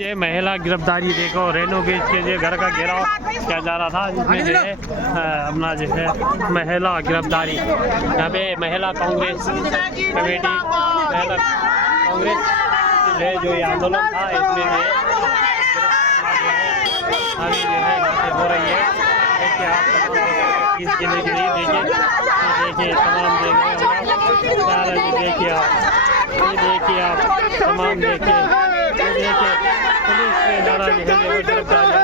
ये महिला गिरफ्तारी देखो, रेनो बीच के जो घर का घेराव किया जा रहा था, जिसमें जो है अपना जो है महिला गिरफ्तारी, यहाँ पे महिला कांग्रेस कमेटी, महिला कांग्रेस जो है जो ये आंदोलन था, इसमें जो है अभी जो है हो रही है। देखिए आप इस जिले के लिए देखिए तमाम देखिए आप तमाम देखिए पुलिस के द्वारा जो है गिरफ्तारी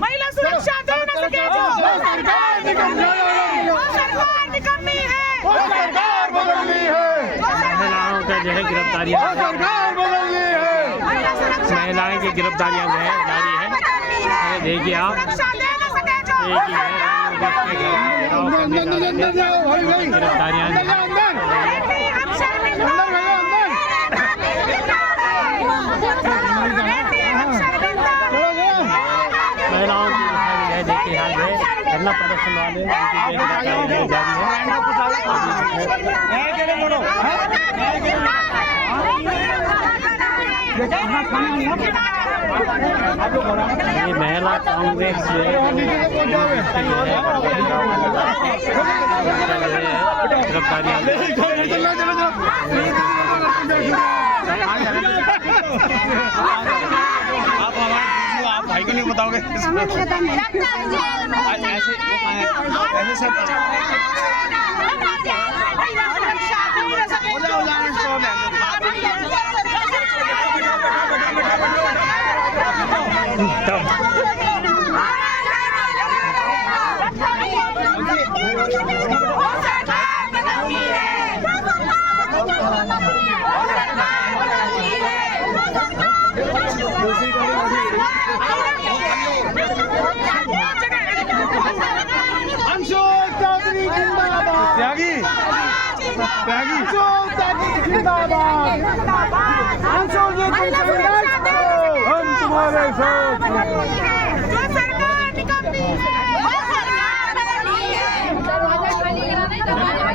महिला सुरक्षा दे न सके जो सरकार निकलनी है, सरकार बदलनी है, महिलाओं का जो है गिरफ्तारियां महिलाएं की गिरफ्तारियां जो है जारी है। देखिए आप गिरफ्तारियां महिलाओं की है। देखिए यहाँ जो है धरना प्रदर्शन वाले ये महिला कांग्रेस जो है गिरफ्तारियां आप भाई को नहीं बताओगे त्यागी हम तुम्हारे साथ।